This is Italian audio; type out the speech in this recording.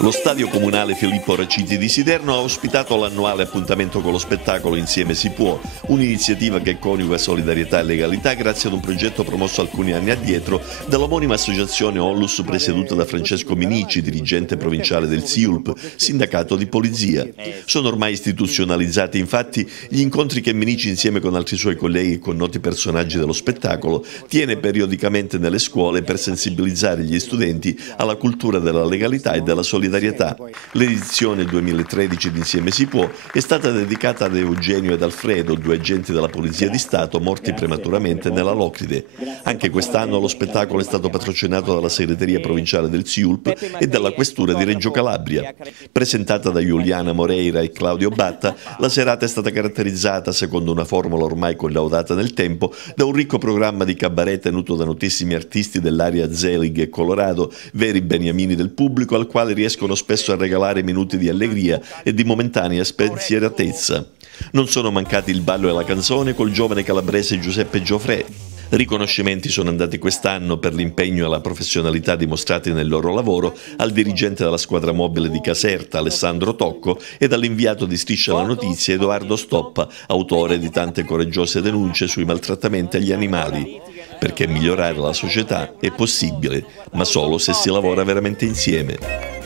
Lo stadio comunale Filippo Raciti di Siderno ha ospitato l'annuale appuntamento con lo spettacolo Insieme si può, un'iniziativa che coniuga solidarietà e legalità grazie ad un progetto promosso alcuni anni addietro dall'omonima associazione Onlus presieduta da Francesco Minici, dirigente provinciale del SIULP, sindacato di polizia. Sono ormai istituzionalizzati infatti gli incontri che Minici insieme con altri suoi colleghi e con noti personaggi dello spettacolo tiene periodicamente nelle scuole per sensibilizzare gli studenti alla cultura della legalità e della solidarietà. L'edizione 2013 di Insieme si può è stata dedicata ad Eugenio ed Alfredo, due agenti della Polizia di Stato morti prematuramente nella Locride. Anche quest'anno lo spettacolo è stato patrocinato dalla segreteria provinciale del SIULP e dalla Questura di Reggio Calabria. Presentata da Giuliana Moreira e Claudio Batta, la serata è stata caratterizzata, secondo una formula ormai collaudata nel tempo, da un ricco programma di cabaret tenuto da notissimi artisti dell'area Zelig e Colorado, veri beniamini del pubblico al quale riescono spesso a regalare minuti di allegria e di momentanea spensieratezza. Non sono mancati il ballo e la canzone col giovane calabrese Giuseppe Gioffrè. Riconoscimenti sono andati quest'anno per l'impegno e la professionalità dimostrati nel loro lavoro al dirigente della squadra mobile di Caserta, Alessandro Tocco, e dall'inviato di Striscia la Notizia, Edoardo Stoppa, autore di tante coraggiose denunce sui maltrattamenti agli animali. Perché migliorare la società è possibile, ma solo se si lavora veramente insieme.